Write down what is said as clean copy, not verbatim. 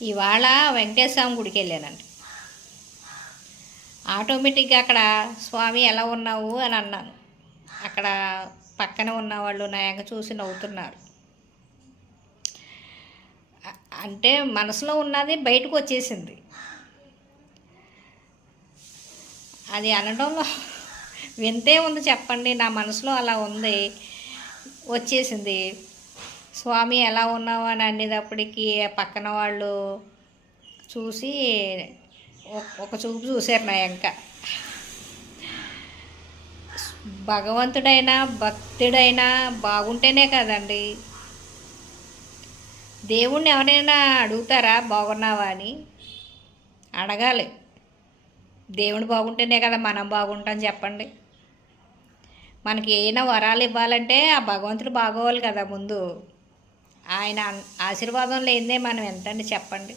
ఇవాళ వెంకటేశ్వర స్వామి గుడికి వెళ్ళానండి. ఆటోమేటిక్గా అక్కడ స్వామి ఎలా ఉన్నావు అని అన్నాను. అక్కడ పక్కన ఉన్నవాళ్ళు నా ఎంక చూసి నవ్వుతున్నారు. అంటే మనసులో ఉన్నది బయటకు వచ్చేసింది. అది అనడంలో వింతే ఉంది చెప్పండి. నా మనసులో అలా ఉంది, వచ్చేసింది. స్వామి ఎలా ఉన్నావు అని అనేటప్పటికీ పక్కన వాళ్ళు చూసి ఒక చూపు చూశారు నా ఎంక. భగవంతుడైనా భక్తుడైనా బాగుంటేనే కదండి. దేవుణ్ణి ఎవరైనా అడుగుతారా బాగున్నావా అని? అడగాలి. దేవుడు బాగుంటేనే కదా మనం బాగుంటాం చెప్పండి. మనకి ఏమైనా వరాలు ఇవ్వాలంటే ఆ భగవంతుడు బాగోవాలి కదా ముందు. ఆయన ఆశీర్వాదం లేనిదే మనం ఎంతండి చెప్పండి.